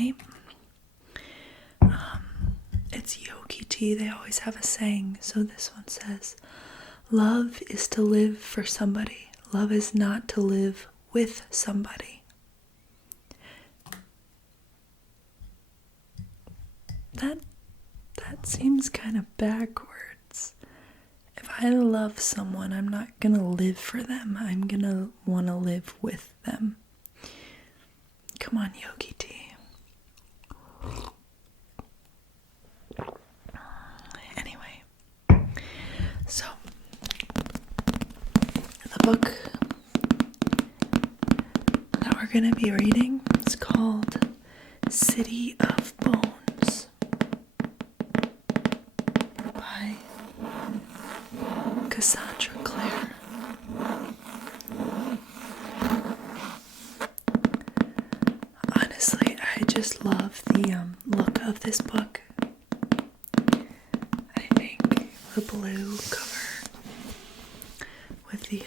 tonight. It's Yogi Tea. They always have a saying. So this one says, love is to live for somebody. Love is not to live with somebody. That seems kind of backwards. If I love someone, I'm not gonna live for them. I'm gonna want to live with them. Come on, Yogi Tea. Anyway, so the book that we're gonna be reading is called City of Bones by Casandra Clare. Honestly, I just love the look of this book. I think the blue cover with the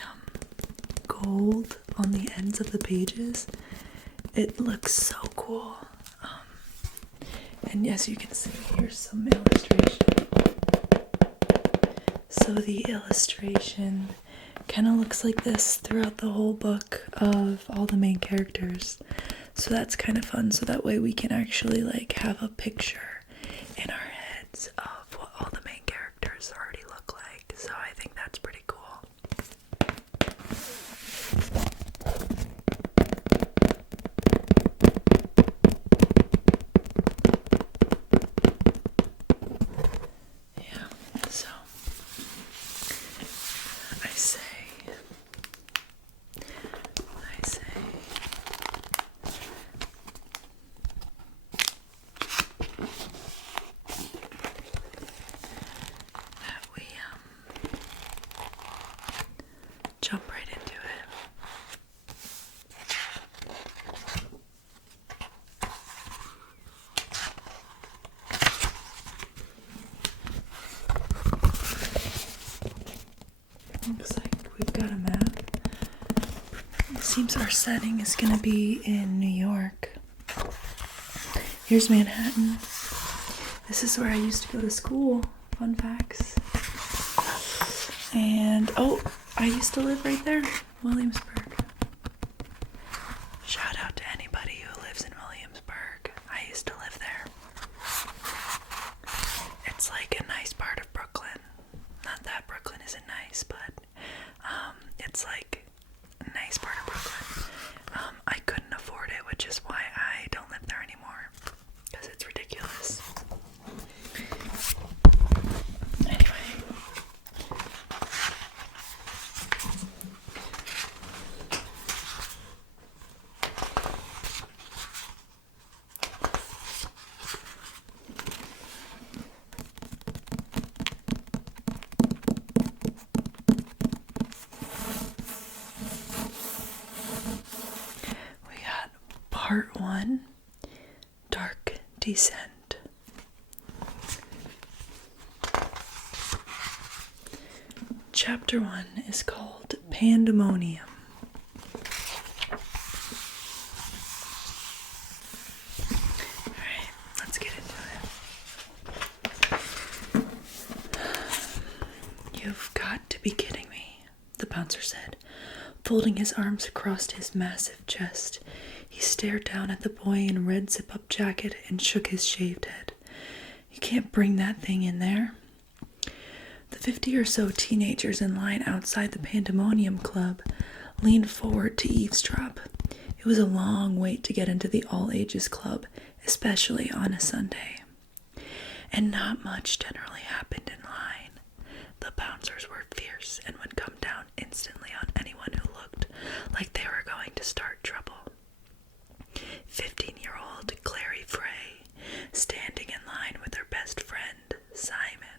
gold on the ends of the pages, it looks so cool. And as you can see, here's some illustration. So the illustration kind of looks like this throughout the whole book of all the main characters. So that's kind of fun. So that way we can actually like have a picture in our heads of what all the main characters already look like. So I think that's pretty cool. Yeah, so I say that we jump right into it. Looks like we've got a map. It seems our setting is going to be in New York. Here's Manhattan. This is where I used to go to school. Fun facts. And, oh, I used to live right there, Williamsburg. Shout out to anybody who lives in Williamsburg. I used to live there. It's like a nice part of Brooklyn. Not that Brooklyn isn't nice, but it's like a nice part of Brooklyn. I couldn't afford it, which is why I don't live there anymore, because it's ridiculous. Anyway. We got part 1, Dark Descent. Chapter 1 is called Pandemonium. Alright, let's get into it. You've got to be kidding me, the bouncer said, folding his arms across his massive chest. He stared down at the boy in a red zip-up jacket and shook his shaved head. You can't bring that thing in there. The 50 or so teenagers in line outside the Pandemonium Club leaned forward to eavesdrop. It was a long wait to get into the all-ages club, especially on a Sunday. And not much generally happened in line. The bouncers were fierce and would come down instantly on anyone who looked like they were going to start trouble. 15-year-old Clary Frey, standing in line with her best friend, Simon,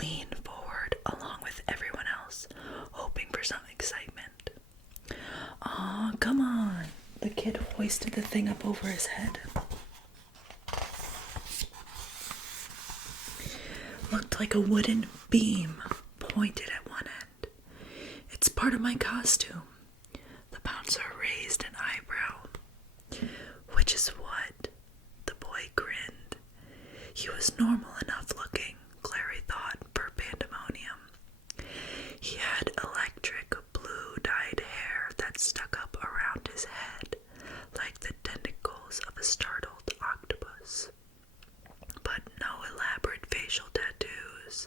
leaned forward along with everyone else, hoping for some excitement. Aw, come on. The kid hoisted the thing up over his head. Looked like a wooden beam pointed at one end. It's part of my costume. The bouncer raised an eyebrow. Which is normal enough looking, Clary thought, for pandemonium. He had electric blue-dyed hair that stuck up around his head like the tentacles of a startled octopus. But no elaborate facial tattoos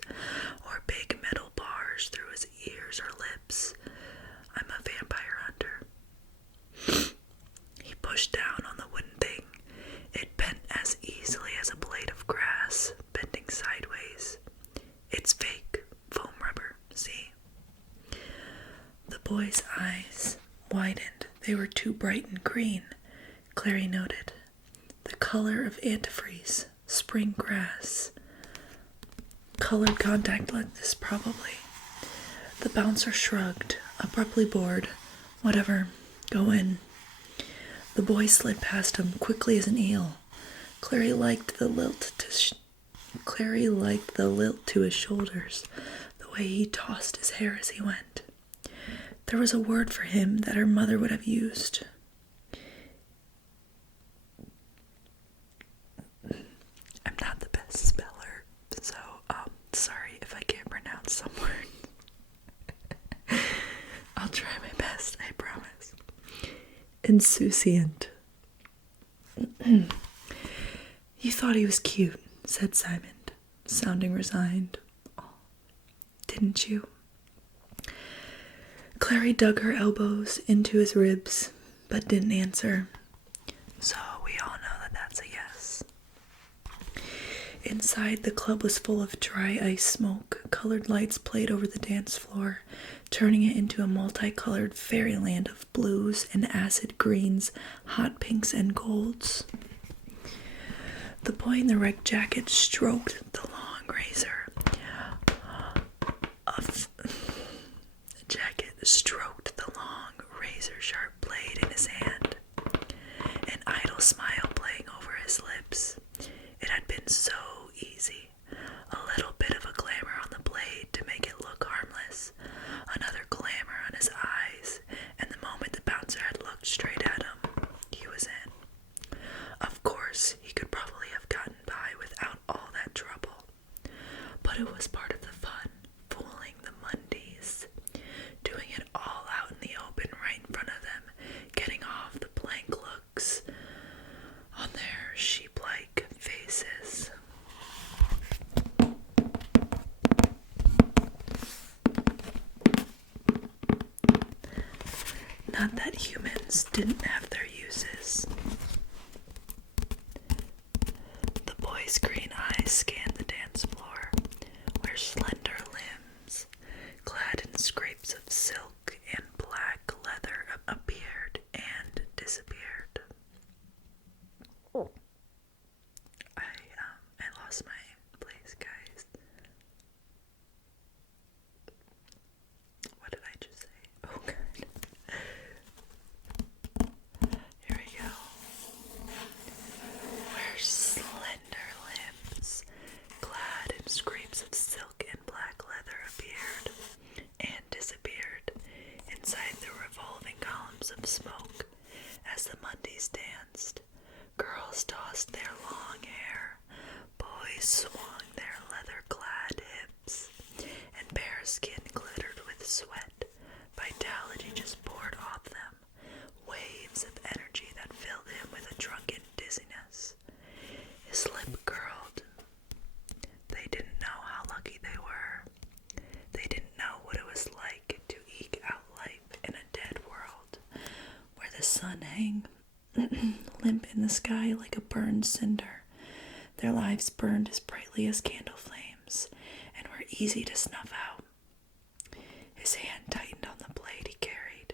or big metal bars through his ears or lips. I'm a vampire hunter. He pushed down on the wooden thing. It bent as easily as a blade of grass, bending sideways. It's fake, foam rubber, see? The boy's eyes widened. They were too bright and green, Clary noted. The color of antifreeze, spring grass. Colored contact lenses, probably. The bouncer shrugged, abruptly bored. Whatever, go in. The boy slid past him quickly as an eel. Clary liked the lilt to his shoulders, the way he tossed his hair as he went. There was a word for him that her mother would have used. I'm not the best speller, so sorry if I can't pronounce some word. I'll try my best, I promise. Insouciant. You thought he was cute, said Simon, sounding resigned. Didn't you? Clary dug her elbows into his ribs, but didn't answer. So we all know that that's a yes. Inside, the club was full of dry ice smoke. Colored lights played over the dance floor, turning it into a multicolored fairyland of blues and acid greens, hot pinks and golds. The boy in the red jacket stroked the long razor sharp blade in his hand, an idle smile playing over his lips. It had been so easy. A little bit of a glamour on the blade to make it look harmless, another glamour on his eyes, and the moment the bouncer had looked straight at him, he was in. Of course, he could probably have gotten by without all that trouble, but it was part of the fun, fooling the Mundies, doing it all out in the open right in front of them, getting off the blank looks on their sheep-like faces. Not that humans didn't have their uses. The boy's green eyes scanned the dance floor, where slender limbs, clad in scrapes of silk and black leather, appeared and disappeared. I lost my place, guys. What did I just say? Oh, God. Here we go. Where slender limbs, clad in scrapes of silk and black leather, appeared and disappeared inside the revolving columns of smoke as the Mundies danced. Girls tossed their long hair, boys swung their leather-clad hips, and bare skin glittered with sweat. Vitality just poured off them, waves of energy that filled him with a drunken dizziness. His lip curled. They didn't know how lucky they were. They didn't know what it was like to eke out life in a dead world, where the sun hung limp in the sky like a burned cinder. Their lives burned as brightly as candle flames, and were easy to snuff out. His hand tightened on the blade he carried,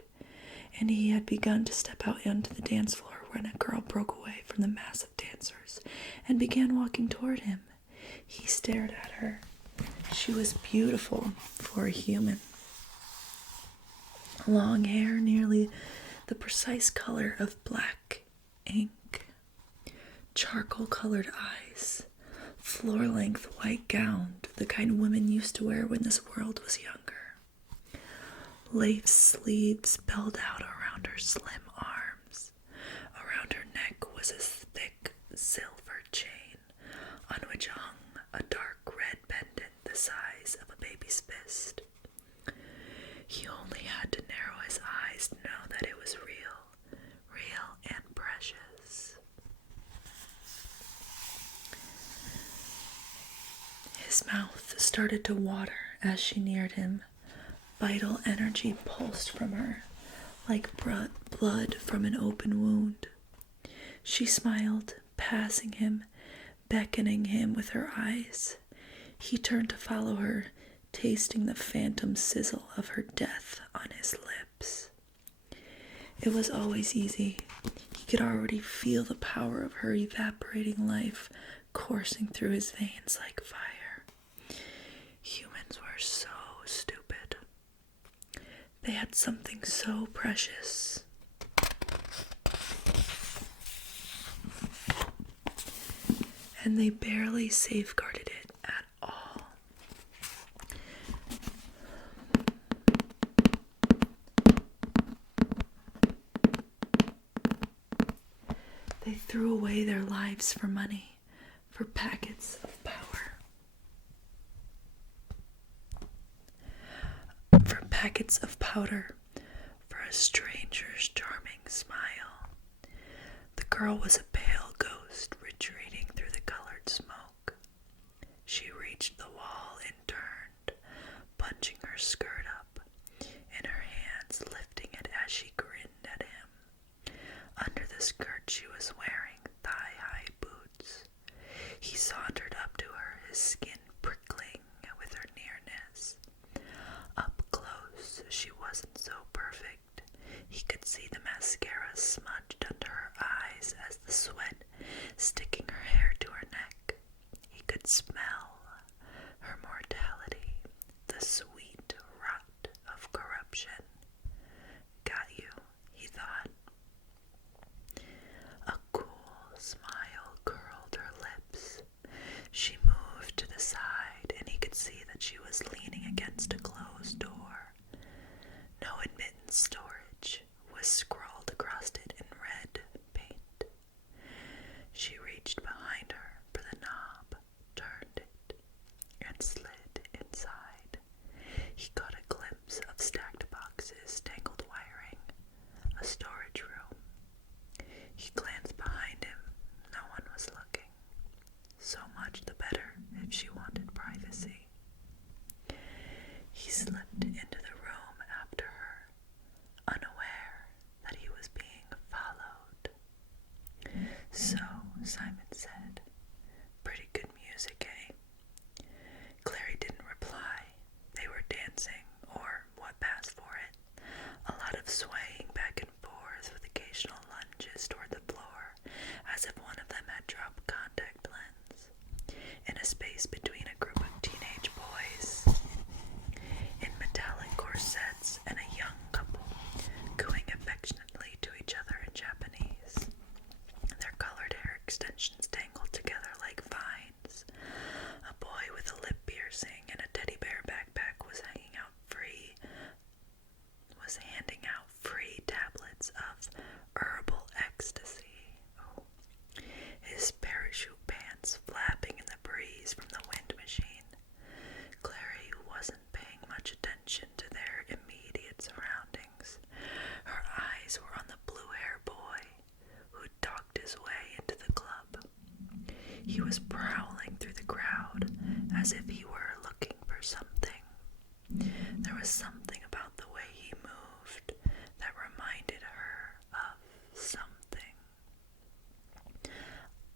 and he had begun to step out onto the dance floor when a girl broke away from the mass of dancers and began walking toward him. He stared at her. She was beautiful for a human. Long hair, nearly the precise color of black ink, charcoal-colored eyes, floor-length white gown, the kind women used to wear when this world was younger. Lace sleeves belled out around her slim arms. Around her neck was a thick silver chain, on which hung His mouth started to water as she neared him. Vital energy pulsed from her, like blood from an open wound. She smiled, passing him, beckoning him with her eyes. He turned to follow her, tasting the phantom sizzle of her death on his lips. It was always easy. He could already feel the power of her evaporating life coursing through his veins like fire. Humans were so stupid. They had something so precious. And they barely safeguarded it at all. They threw away their lives for money, for packets of power. For packets of powder, for a stranger's charming smile. The girl was a pale ghost retreating through the colored smoke. She reached the wall and turned, bunching her skirt up, in her hands lifting it as she grinned at him. Under the skirt she was wearing thigh-high boots. He sauntered up to her, his skin prickling with her nearness. Up close, she wasn't so perfect. He could see the mascara smudged under her eyes as the sweat sticking her hair to her neck. He could smell her mortality, the sweet rot of corruption. Got you, he thought. A cool smile curled her lips. She moved to the side, and he could see that she was leaning against a closed door. No admittance storage was scrawled across it in red paint. She reached behind her for the knob, turned it, and slid inside. He caught a glimpse of stacked boxes, tangled wiring, a storage room. He glanced behind him. No one was looking. So much the better if she wanted privacy. He slipped into the room after her, unaware that he was being followed. So, Simon said, pretty good music, eh? Clary didn't reply. They were dancing, or what passed for it. A lot of swaying back and forth with occasional lunges toward the floor, as if one of them had dropped contact lens. In a space between a group of teenage boys in metallic corsets and a young couple cooing affectionately to each other in Japanese. Their colored hair extensions tangled together like vines. A boy with a lip piercing and a teddy bear backpack was handing out free tablets of herbal ecstasy. Oh. His parachute pants flapping in the breeze from the wind machine. Clary wasn't paying much attention to their immediate surroundings. Her eyes were on the blue-haired boy who talked his way into the club. He was prowling through the crowd as if he were looking for something. There was something about the way he moved that reminded her of something.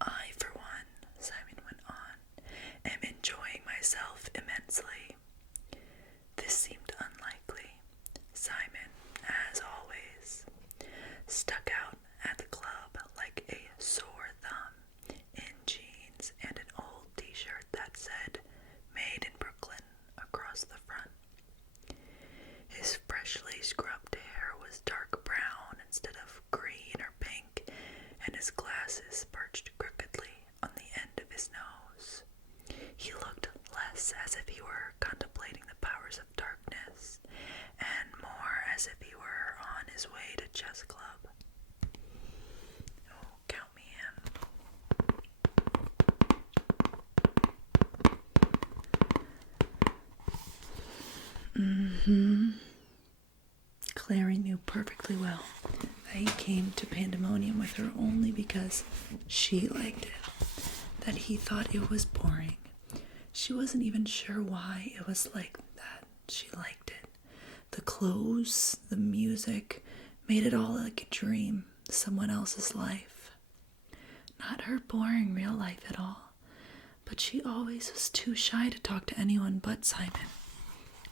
I, for one, Simon went on, am enjoying myself immensely. This seemed unlikely. Simon, as always, stuck out at the club like a sore thumb in jeans and an old t-shirt that said, "Made in Brooklyn," across the front. His freshly scrubbed hair was dark brown instead of green or pink, and his glasses perched crookedly on the end of his nose. He looked less as if he were contemplating the powers of darkness, and more as if he were on his way to chess club. Oh, count me in. Clary knew perfectly well that he came to Pandemonium with her only because she liked it, that he thought it was boring. She wasn't even sure why it was like that. She liked it. The clothes, the music, made it all like a dream, someone else's life. Not her boring real life at all. But she always was too shy to talk to anyone but Simon.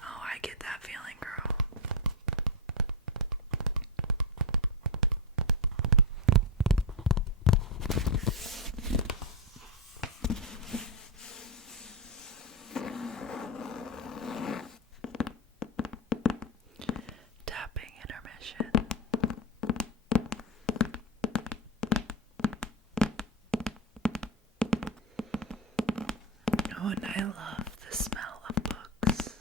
Oh, I get that feeling, girl. Tapping intermission. Oh, and I love the smell of books.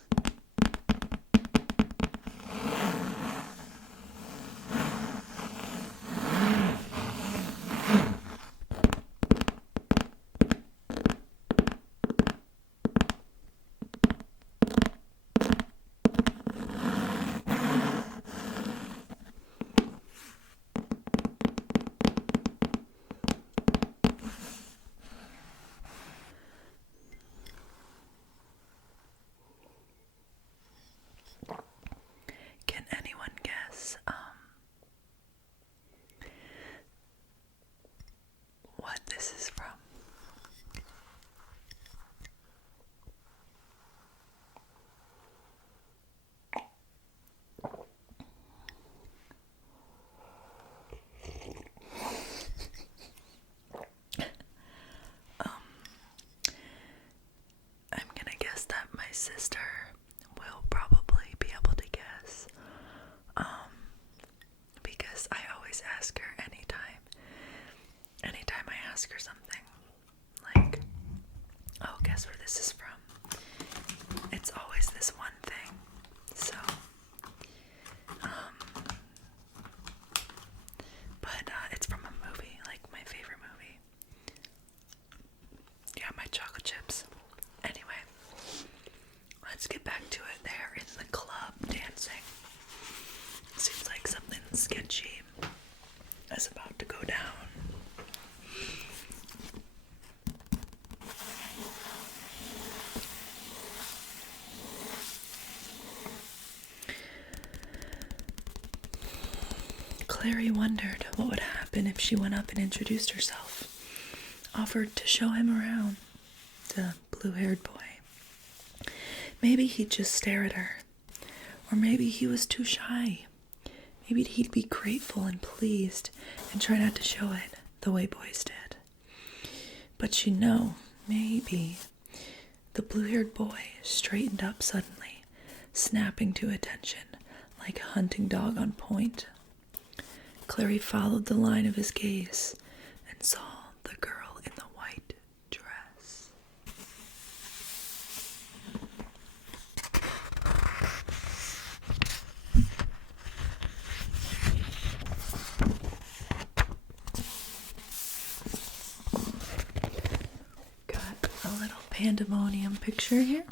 Can anyone guess what this is from? I'm gonna guess that my sister will probably be able to guess. Because I always ask her anytime I ask her something, like, oh, guess where this is from. It's always this one thing. So, but it's from a movie, like my favorite movie. Yeah, my chocolate chips. Anyway, let's get back to it. They're in the club dancing. Seems like something sketchy is about to go down. Clary wondered what would happen if she went up and introduced herself, offered to show him around, the blue-haired boy. Maybe he'd just stare at her, or maybe he was too shy. Maybe he'd be grateful and pleased and try not to show it the way boys did. But she'd know, maybe. The blue-haired boy straightened up suddenly, snapping to attention like a hunting dog on point. Clary followed the line of his gaze and saw the girl in the white dress. Got a little pandemonium picture here.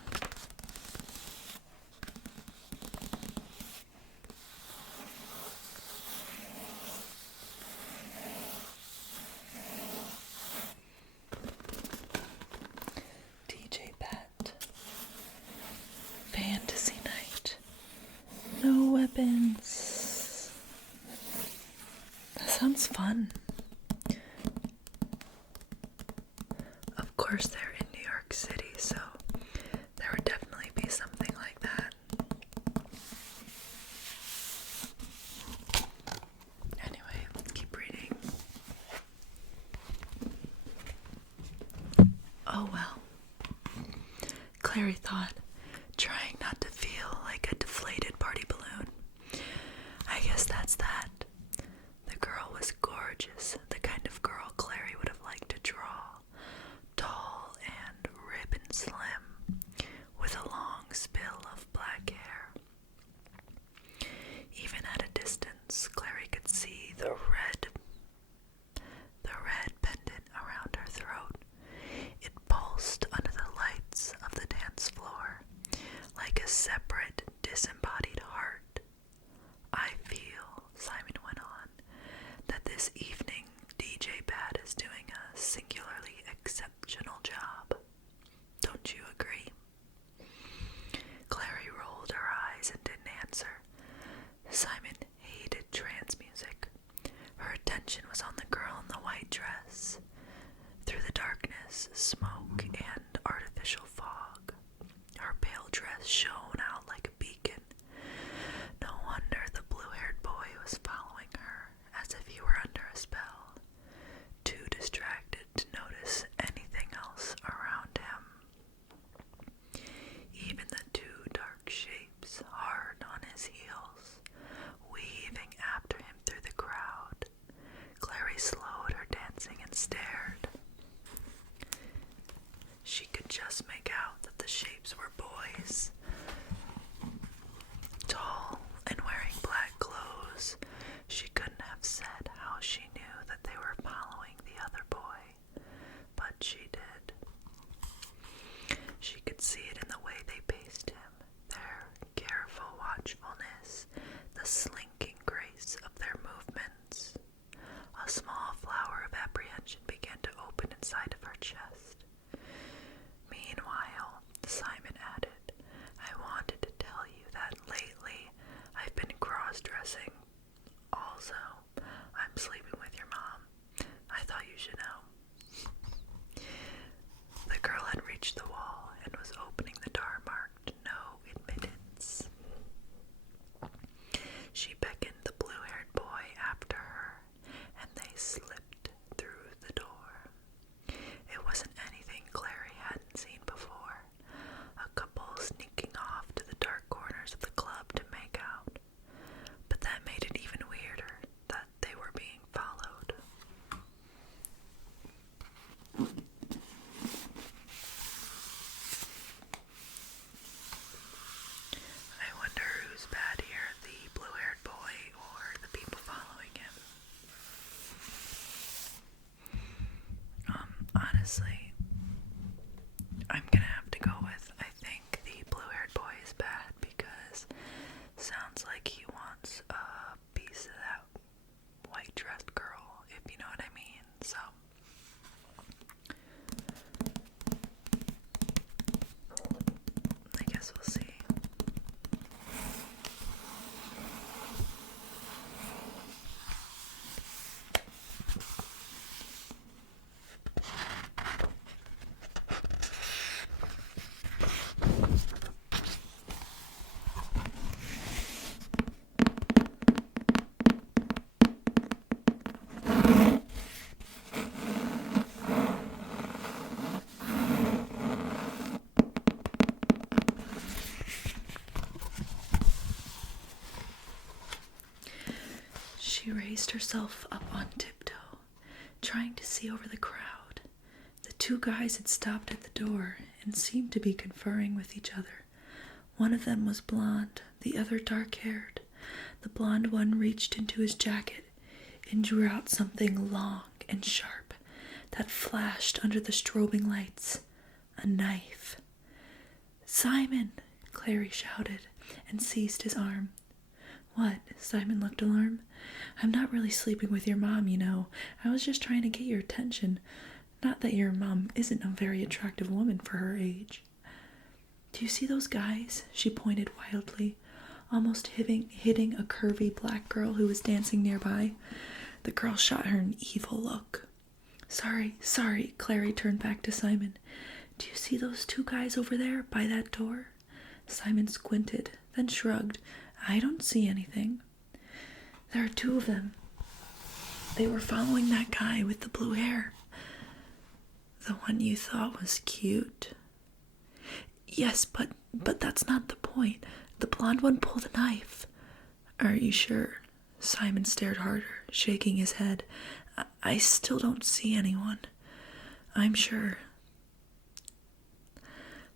Fantasy night. No weapons. That sounds fun. Of course, they're in New York City, so there would definitely be something like that. Anyway, let's keep reading. Oh well, Clary thought, trying not to feel like a deflated party balloon. I guess that's that. The girl was gorgeous, the kind of girl Clary would have liked to draw. Tall and ribbon slim, with a long spill of black hair. Even at a distance, Clary could see the red pendant around her throat. It pulsed under the lights of the dance floor. she did. She could see it in the way they paced him, their careful watchfulness, the slinking grace of their movements. A small flower of apprehension began to open inside of her chest. Meanwhile, Simon added, I wanted to tell you that lately I've been cross-dressing. Also, I'm sleeping with your mom. I thought you should know. The girl had reached the wall and was opening the door marked No Admittance. She beckoned the blue-haired boy after her, and they slipped through the door. It wasn't anything Clary hadn't seen before. A couple sneaking off to the dark corners of the club to make out. But that made it even weirder that they were being followed. I wonder who's bad here, the blue-haired boy or the people following him. Honestly, I'm gonna have to go with, I think the blue-haired boy is bad because sounds like he wants a piece of that white-dressed girl, if you know what I mean, so. I guess we'll see. She raised herself up on tiptoe, trying to see over the crowd. The two guys had stopped at the door and seemed to be conferring with each other. One of them was blonde, the other dark-haired. The blonde one reached into his jacket and drew out something long and sharp that flashed under the strobing lights. A knife. "Simon!" Clary shouted and seized his arm. "What?" Simon looked alarmed. "I'm not really sleeping with your mom, you know. I was just trying to get your attention. Not that your mom isn't a very attractive woman for her age." "Do you see those guys?" She pointed wildly, almost hitting a curvy black girl who was dancing nearby. The girl shot her an evil look. Sorry, Clary turned back to Simon. "Do you see those two guys over there by that door?" Simon squinted, then shrugged. "I don't see anything." "There are two of them. They were following that guy with the blue hair." "The one you thought was cute?" "Yes, but that's not the point. The blonde one pulled a knife." "Are you sure?" Simon stared harder, shaking his head. I still don't see anyone." "I'm sure."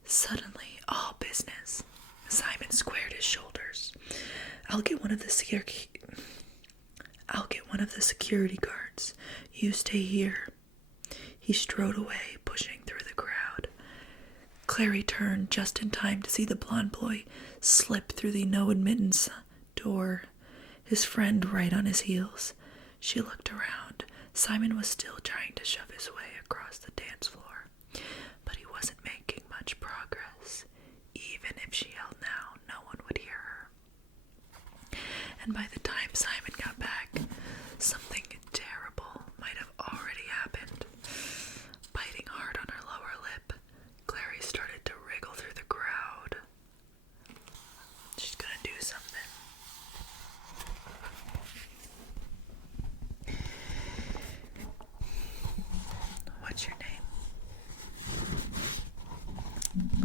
Suddenly, all business. Simon squared his shoulders. I'll get one of the security guards. You stay here." He strode away, pushing through the crowd. Clary turned just in time to see the blonde boy slip through the no admittance door, his friend right on his heels. She looked around. Simon was still trying to shove his way across the dance floor, but he wasn't making much progress. Even if she yelled now, no one would hear her. And by the time Simon got back, something terrible might have already happened. Biting hard on her lower lip, Clary started to wriggle through the crowd. She's gonna do something. "What's your name?"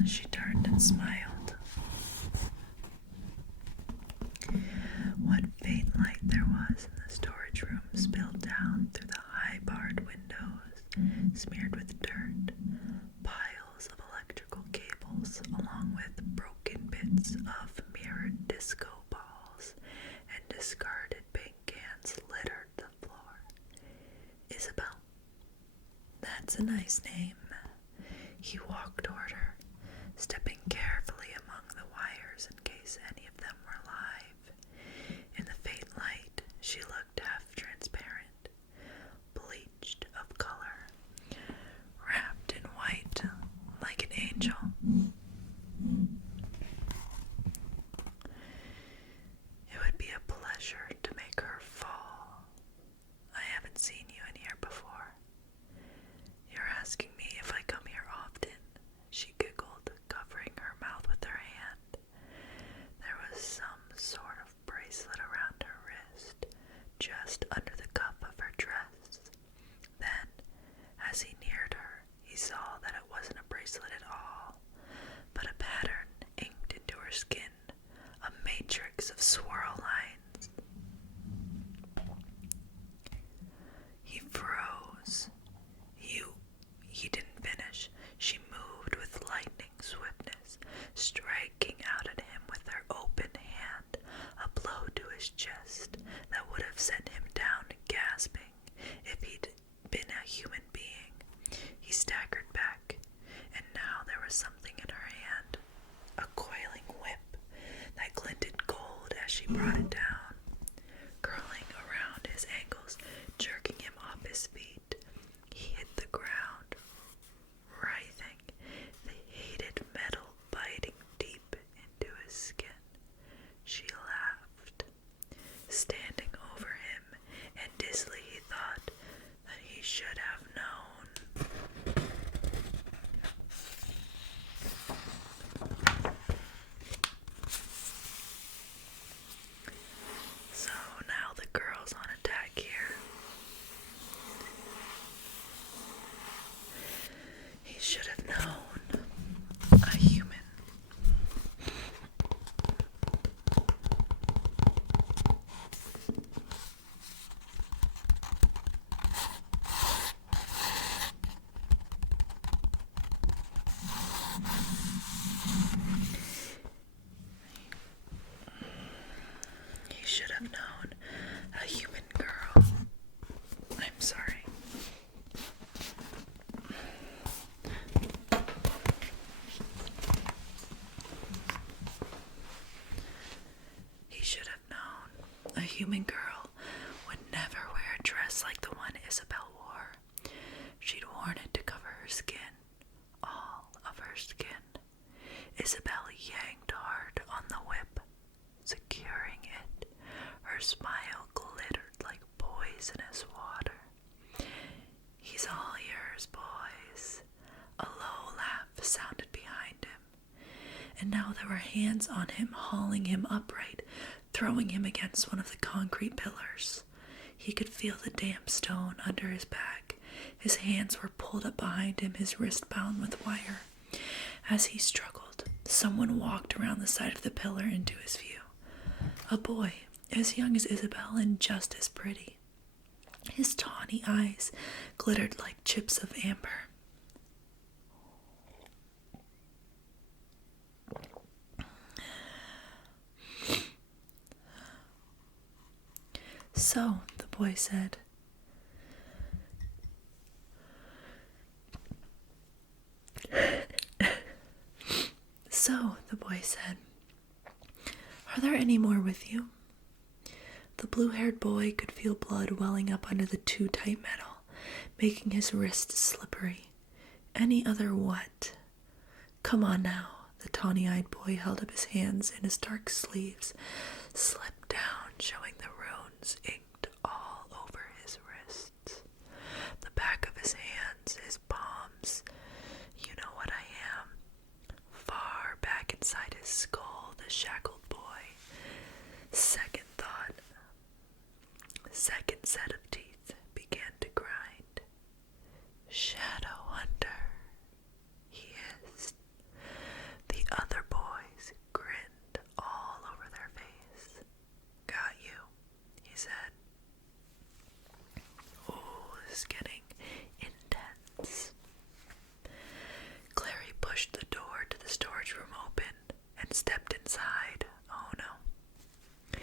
She turned and smiled. What faint light there was in the storage room spilled down through the high barred windows, smeared with dirt, piles of electrical cables, along with broken bits of mirrored disco balls and discarded paint cans littered the floor. "Isabel." "That's That's a nice name. He walked toward her, stepping carefully among the wires in case any of them were alive. In the faint light, she looked half transparent, bleached of color, wrapped in white like an angel. It would be a pleasure to make her fall. I haven't seen you in here before. You're asking me if I come here often, she giggled, covering her mouth with her hand. There was some sort of bracelet around her wrist, just under the cuff of her dress. Then, as he neared her, he saw that it wasn't a bracelet at all, but a pattern inked into her skin, a matrix of swirl lines. He froze. He didn't finish. She moved with lightning swiftness, striking out at him with her open hand, a blow to his chest that would have sent him down gasping if he'd been a human being. He staggered back, and now there was something in her hand, a coiling whip that glinted gold as she brought it down, curling around his ankles, jerking him off his feet. He hit the ground, writhing, the hated metal biting deep into his skin. She laughed, standing over him, and dizzily he thought that he should have known. So now the girl's on attack here. He should have known. A human. He should have known. A human girl. I'm sorry. He should have known. A human girl would never wear a dress like the one Isabel wore. She'd worn it to cover her skin. All of her skin. Isabel yanked hard on the whip, securing it. Her smile glittered like poisonous water. He's all yours, boys. A low laugh sounded behind him, and now there were hands on him, hauling him upright, throwing him against one of the concrete pillars. He could feel the damp stone under his back. His hands were pulled up behind him, his wrist bound with wire. As he struggled, someone walked around the side of the pillar into his view. A boy, as young as Isabel and just as pretty. His tawny eyes glittered like chips of amber. So, the boy said, "Are there any more with you?" The blue-haired boy could feel blood welling up under the too tight metal, making his wrists slippery. Any other what? Come on now. The tawny-eyed boy held up his hands, and his dark sleeves slipped down, showing the runes inked all over his wrists. The back of his hands, his palms. You know what I am. Far back inside his skull, the shackled boy. Second thought. Second set of teeth began to grind. Shadow Hunter, he hissed. The other boys grinned all over their face. Got you, he said. Oh, this is getting intense. Clary pushed the door to the storage room open and stepped inside. Oh no.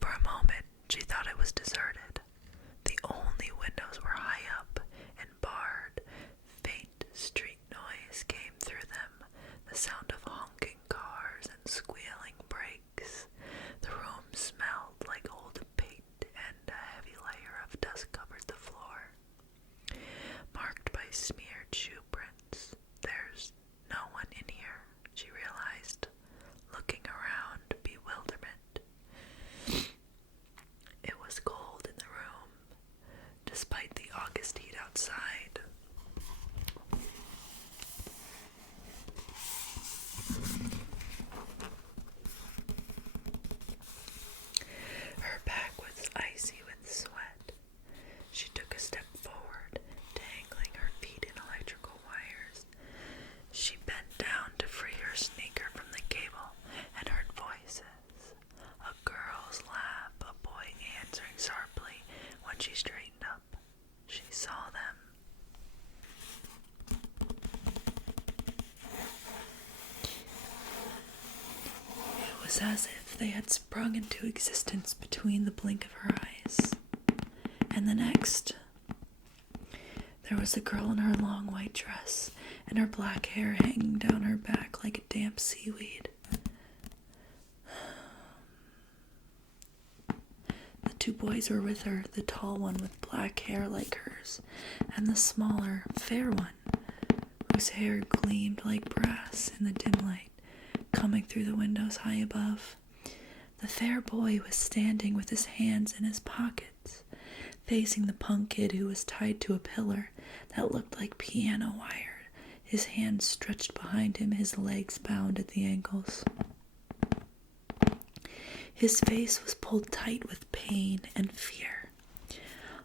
For a moment, she thought it was deserted. The only windows were high up and barred, smeared shoe prints. There's no one in here, she realized, looking around bewilderment. It was cold in the room, despite the August heat outside. Her back was icy with sweat. She took a step forward, dangling her feet in electrical wires. She bent down to free her sneaker from the cable and heard voices. A girl's laugh, a boy answering sharply. When she straightened up, she saw them. It was as if they had sprung into existence between the blink of her eyes and the next. There was a girl in her long white dress and her black hair hanging down her back like a damp seaweed. The two boys were with her, the tall one with black hair like hers, and the smaller, fair one, whose hair gleamed like brass in the dim light coming through the windows high above. The fair boy was standing with his hands in his pockets, facing the punk kid who was tied to a pillar that looked like piano wire, his hands stretched behind him, his legs bound at the ankles. His face was pulled tight with pain and fear,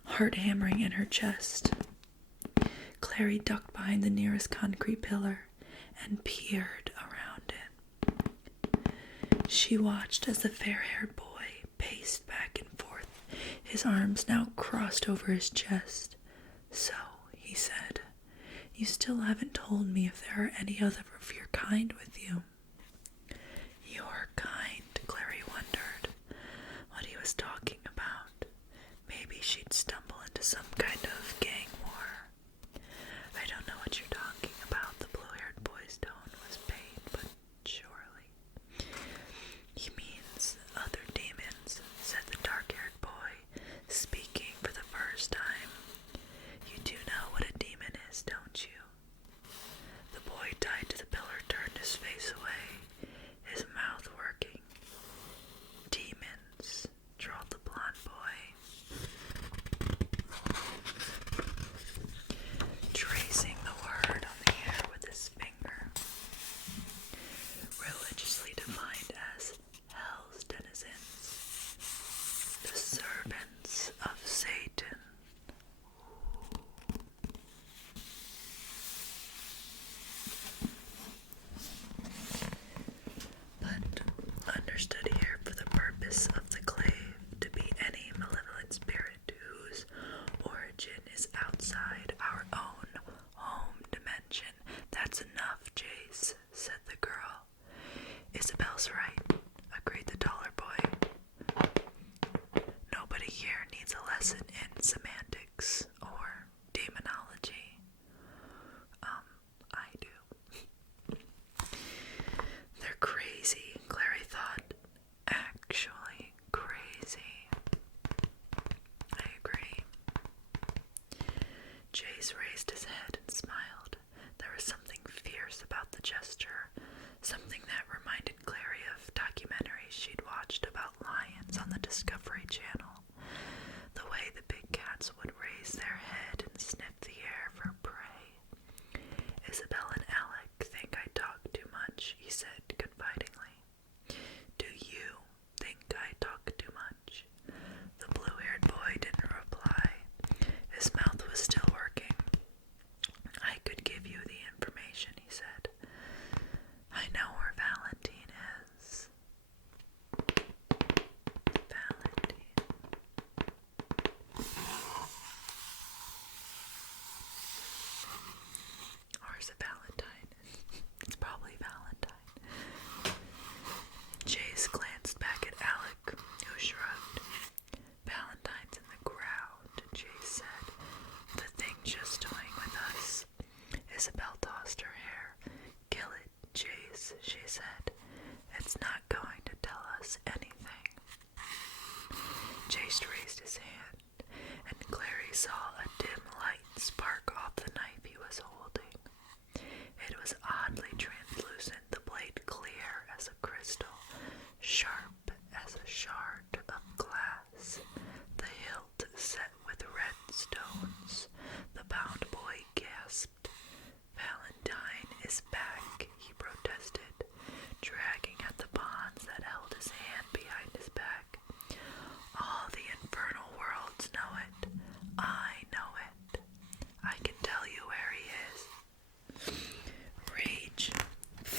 heart hammering in her chest. Clary ducked behind the nearest concrete pillar and peered around him. She watched as the fair-haired boy paced back and forth, his arms now crossed over his chest. "So," he said, "you still haven't told me if there are any other of your kind with you." Your kind, Clary wondered what he was talking about. Maybe she'd stumble into some kind of gang war. "I don't know what you're talking about," the blue-haired boy's tone was pain, but surely. "He means other demons," said the dark-haired boy, speaking for the first time. "You do know what a demon is, don't you?" The boy tied to the pillar turned his face away, his mouth working. "Demons," drawled the blonde boy, tracing the word on the air with his finger. "Religiously defined as hell's denizens, the servants of Satan." But understood here for the purpose of the clave to be any malevolent spirit whose origin is outside our own home dimension. "That's enough, Jace," said the girl. "Isabel's right," agreed the taller boy. "Nobody here needs a lesson in semantics or demonology. I do." "They're crazy," Clary thought. "Actually crazy." "I agree." Jace raised his head and smiled. There was something fierce about the gesture, something that reminded Clary of documentaries she'd watched about lions on the Discovery Channel. The way the big cats would raise their head and sniff the air for prey. "Isabel and Alec think I talk too much," he said confidingly. "Do you think I talk too much?" The blue-haired boy didn't reply. His mouth was still working. "I could give you the information," he said. "I know where Valentine is." Valentine.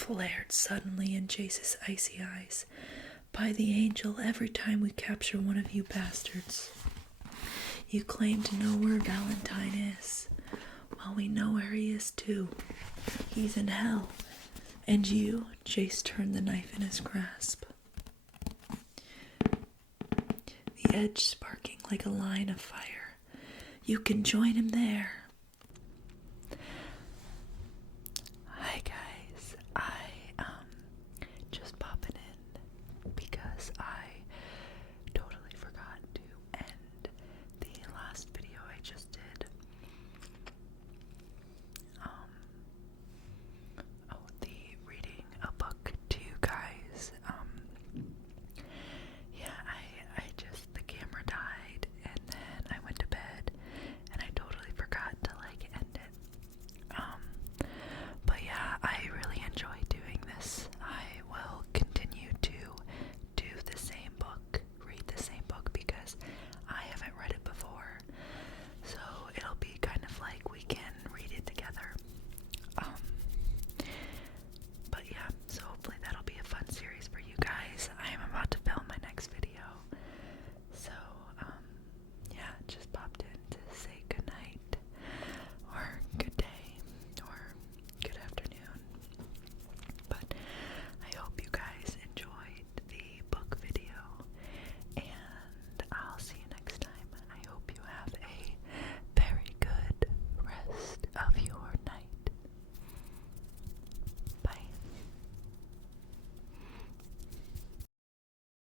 flared suddenly in Jace's icy eyes. "By the angel, every time we capture one of you bastards, you claim to know where Valentine is. Well, we know where he is too. He's in hell. And you," Jace turned the knife in his grasp, the edge sparking like a line of fire, "you can join him there.